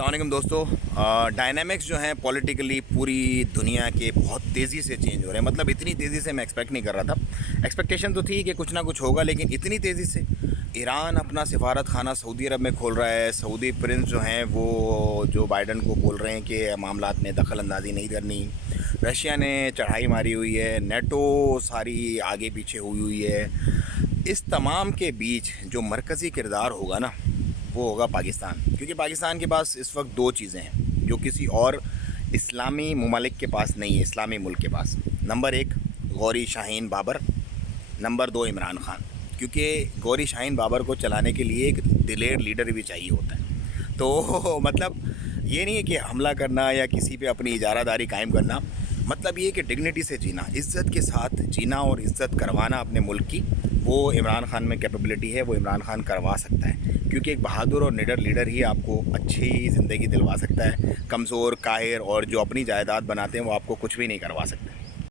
अस्सलाम वालेकुम दोस्तों। डायनामिक्स जो हैं पॉलिटिकली पूरी दुनिया के बहुत तेज़ी से चेंज हो रहे हैं। मतलब इतनी तेज़ी से मैं एक्सपेक्ट नहीं कर रहा था। एक्सपेक्टेशन तो थी कि कुछ ना कुछ होगा, लेकिन इतनी तेज़ी से ईरान अपना सिफारत खाना सऊदी अरब में खोल रहा है। सऊदी प्रिंस जो हैं वो जो बाइडन को बोल रहे हैं कि मामलात में दखल अंदाज़ी नहीं करनी। रशिया ने चढ़ाई मारी हुई है, नेटो सारी आगे पीछे हुई है। इस तमाम के बीच जो मरकज़ी किरदार होगा ना, वो होगा पाकिस्तान। क्योंकि पाकिस्तान के पास इस वक्त दो चीज़ें हैं जो किसी और इस्लामी ममालिक के पास नहीं है, इस्लामी मुल्क के पास। नंबर एक गौरी शाहीन बाबर, नंबर दो इमरान खान। क्योंकि गौरी शाहीन बाबर को चलाने के लिए एक दिलेर लीडर भी चाहिए होता है। तो मतलब ये नहीं है कि हमला करना या किसी पे अपनी इजारादारी कायम करना, मतलब ये कि डिग्निटी से जीना, इज़्ज़त के साथ जीना और इज़्ज़त करवाना अपने मुल्क की, वो इमरान खान में कैपेबिलिटी है, वो इमरान खान करवा सकता है। क्योंकि एक बहादुर और निडर लीडर ही आपको अच्छी ज़िंदगी दिलवा सकता है। कमज़ोर, काहिर और जो अपनी जायदाद बनाते हैं वो आपको कुछ भी नहीं करवा सकते।